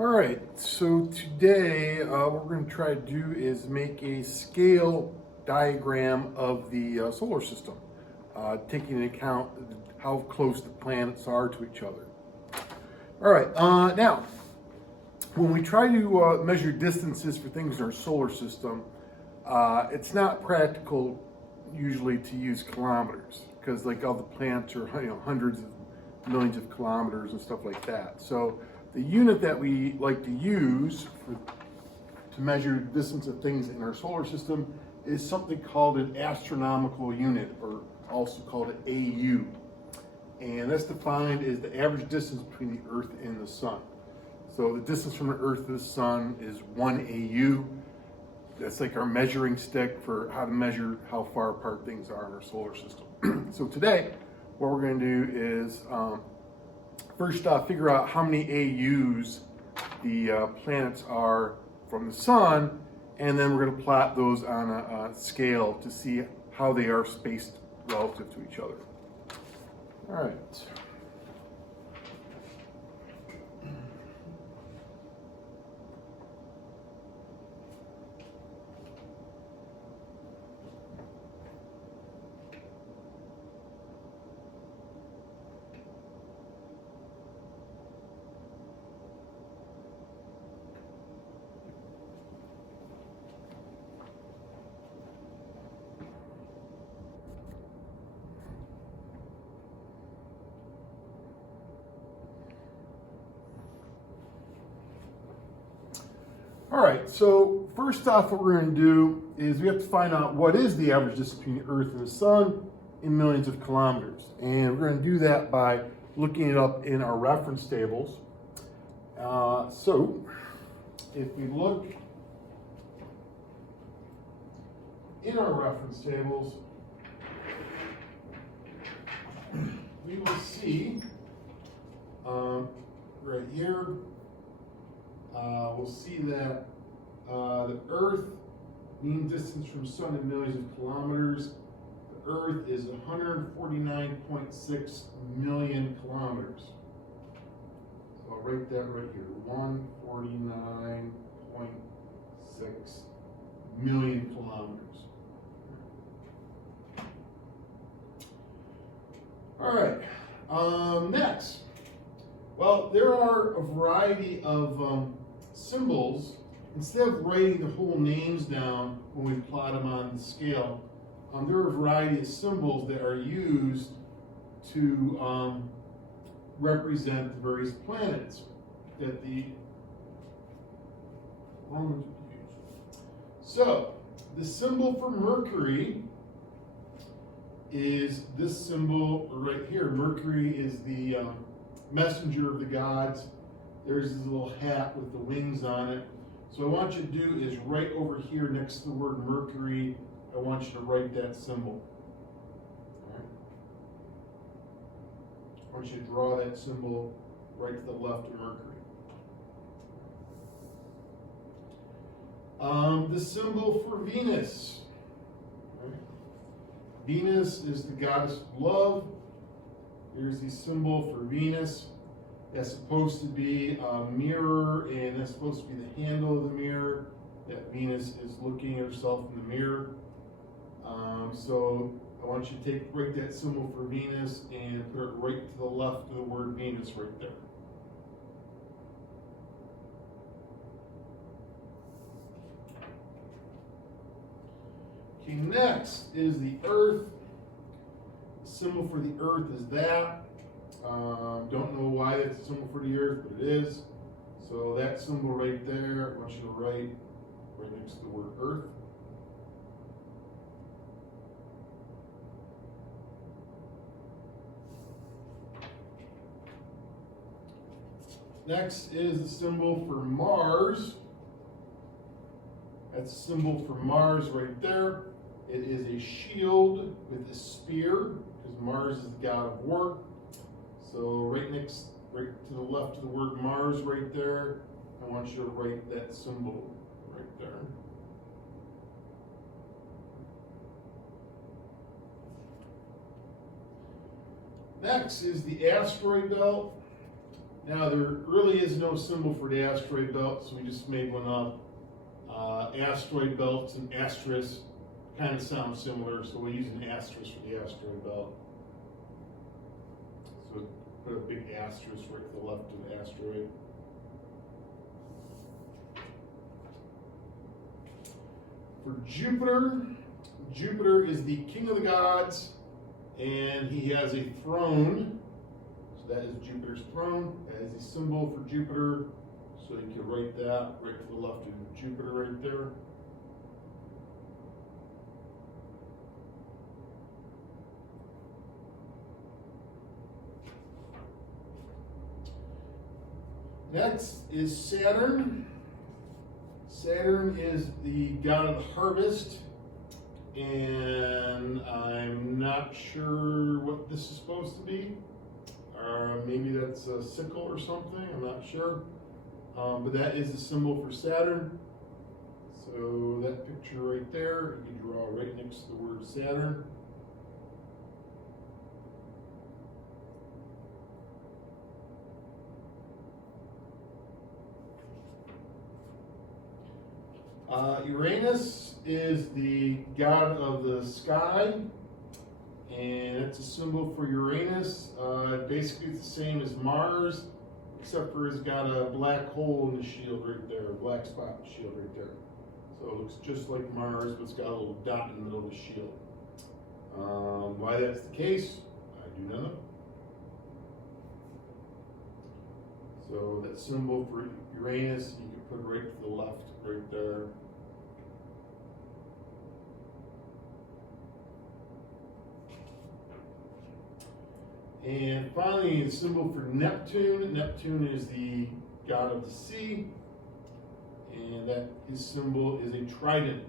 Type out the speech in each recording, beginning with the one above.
All right, so today what we're going to try to do is make a scale diagram of the solar system, taking into account how close the planets are to each other. All right, now, when we try to measure distances for things in our solar system, it's not practical usually to use kilometers because like all the planets are hundreds of millions of kilometers and stuff like that. So the unit that we like to use to measure the distance of things in our solar system is something called an astronomical unit, or also called an AU. And that's defined as the average distance between the Earth and the Sun. So the distance from the Earth to the Sun is 1 AU. That's like our measuring stick for how to measure how far apart things are in our solar system. So today, what we're going to do is first figure out how many AUs the planets are from the Sun, and then we're going to plot those on a scale to see how they are spaced relative to each other. All right. All right, so first off, what we're going to do is we have to find out what is the average distance between the Earth and the Sun in millions of kilometers. And we're going to do that by looking it up in our reference tables. So if we look in our reference tables, we will see right here, we'll see that the Earth, mean distance from Sun in millions of kilometers, the Earth is 149.6 million kilometers. So I'll write that right here, 149.6 million kilometers. All right, next. Well, there are a variety of symbols. Instead of writing the whole names down when we plot them on the scale, there are a variety of symbols that are used to represent the various planets that the Romans would use. So, the symbol for Mercury is this symbol right here. Mercury is the messenger of the gods. There's this little hat with the wings on it. So what I want you to do is right over here next to the word Mercury, I want you to write that symbol. All right. I want you to draw that symbol right to the left of Mercury. The symbol for Venus. All right. Venus is the goddess of love. Here's the symbol for Venus. That's supposed to be a mirror, and that's supposed to be the handle of the mirror, that Venus is looking at herself in the mirror. So I want you to write that symbol for Venus and put it right to the left of the word Venus right there. Okay, next is the Earth. The symbol for the Earth is that. Don't know why that's a symbol for the Earth, but it is. So that symbol right there, I want you to write right next to the word Earth. Next is the symbol for Mars. That's a symbol for Mars right there. It is a shield with a spear, because Mars is the god of war. So right to the left of the word Mars right there, I want you to write that symbol right there. Next is the asteroid belt. Now, there really is no symbol for the asteroid belt, so we just made one up. Asteroid belts and asterisk kind of sound similar, so we'll use an asterisk for the asteroid belt. So put a big asterisk right to the left of the asteroid. For Jupiter, Jupiter is the king of the gods, and he has a throne. So that is Jupiter's throne. That is the symbol for Jupiter. So you can write that right to the left of Jupiter right there. Next is Saturn. Saturn is the god of the harvest, and I'm not sure what this is supposed to be. Maybe that's a sickle or something, I'm not sure. But that is the symbol for Saturn. So that picture right there, you can draw right next to the word Saturn. Uranus is the god of the sky, and it's a symbol for Uranus. Basically, it's the same as Mars, except for it's got a black hole in the shield right there, a black spot in the shield right there. So it looks just like Mars, but it's got a little dot in the middle of the shield. Why that's the case, I do not know. So that symbol for Uranus, you can put right to the left, right there. And finally, the symbol for Neptune. Neptune is the god of the sea, and that his symbol is a trident.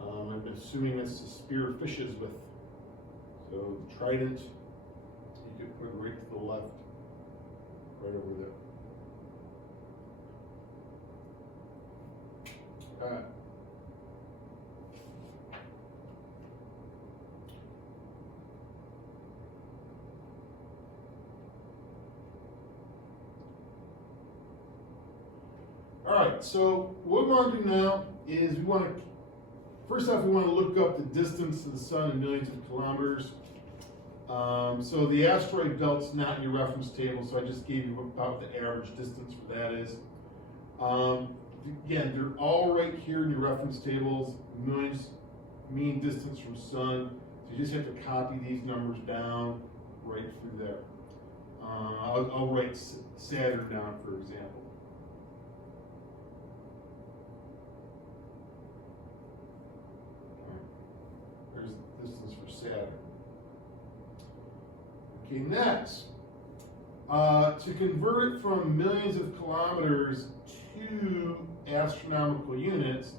I'm assuming that's the spear fishes with. So the trident, you could put right to the left, right over there. All right. All right, so what we want to do now is we want to, first off, we want to look up the distance to the sun in millions of kilometers. So the asteroid belt's not in your reference table, so I just gave you about the average distance for that is. Again, they're all right here in your reference tables, millions, mean distance from sun. So you just have to copy these numbers down right through there. I'll write Saturn down, for example. There's the distance for Saturn. Okay, next, to convert it from millions of kilometers to astronomical units,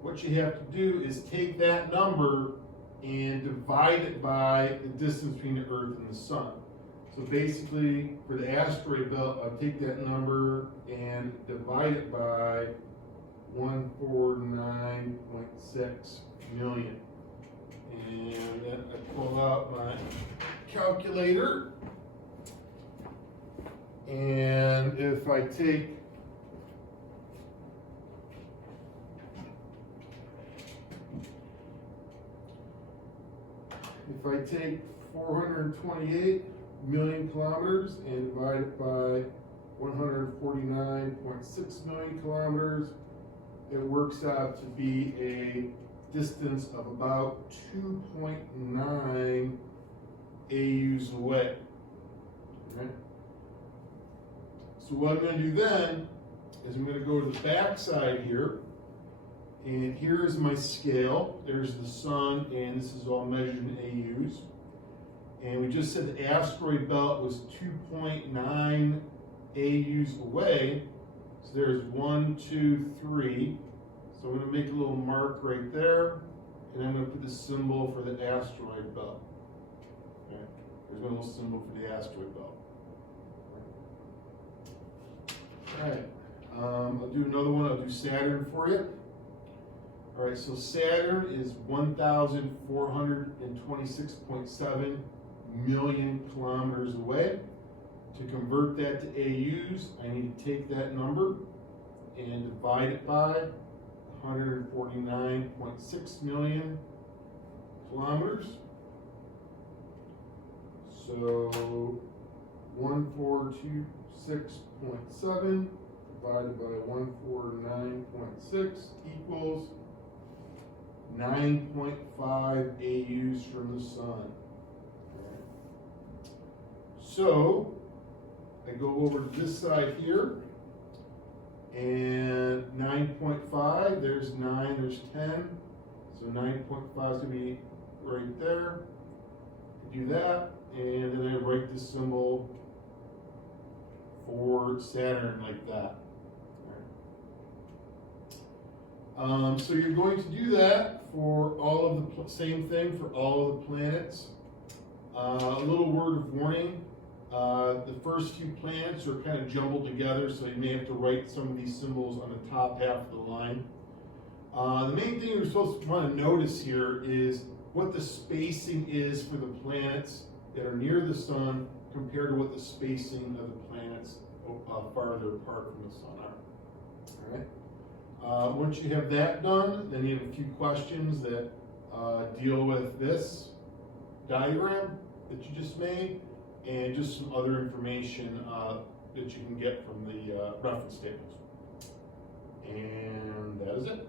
what you have to do is take that number and divide it by the distance between the Earth and the Sun. So basically, for the asteroid belt, I'll take that number and divide it by 149.6 million. And then I pull out my calculator, and if I take If I take 428 million kilometers and divide it by 149.6 million kilometers, it works out to be a distance of about 2.9 AUs away. Okay? So what I'm going to do then is I'm going to go to the back side here, and here is my scale. There's the sun, and this is all measured in AUs. And we just said the asteroid belt was 2.9 AUs away. So there's 1, 2, 3. So I'm going to make a little mark right there, and I'm going to put the symbol for the asteroid belt. Okay. There's one little symbol for the asteroid belt. All right. I'll do another one. I'll do Saturn for you. All right, so Saturn is 1,426.7 million kilometers away. To convert that to AUs, I need to take that number and divide it by 149.6 million kilometers. So 1426.7 divided by 149.6 equals 9.5 AUs from the sun. So I go over to this side here, and 9.5, there's 9, there's 10, so 9.5 is going to be right there. I do that, and then I write the symbol for Saturn like that. So you're going to do that for all of the, same thing for all of the planets. A little word of warning. The first few planets are kind of jumbled together, so you may have to write some of these symbols on the top half of the line. The main thing you're supposed to want to notice here is what the spacing is for the planets that are near the sun compared to what the spacing of the planets farther apart from the sun are. All right. Once you have that done, then you have a few questions that deal with this diagram that you just made, and just some other information that you can get from the reference tables. And that is it.